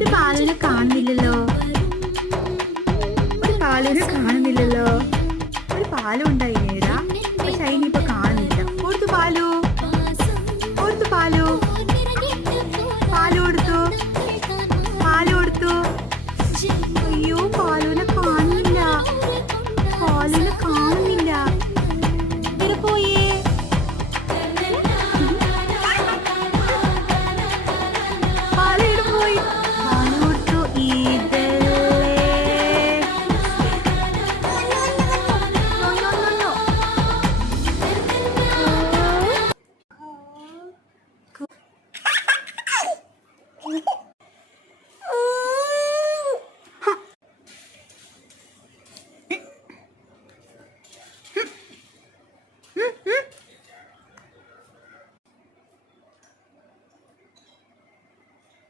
ഒരു പാലുവിനെ കാണുന്നില്ലല്ലോ. ഒരു പാലുവിനെ കാണുന്നില്ലല്ലോ. ഒരു പാലു ഉണ്ടായില്ലേടാ, പക്ഷെ അതിനിപ്പോ കാണുന്നില്ല. കൊടുത്തു പാലു.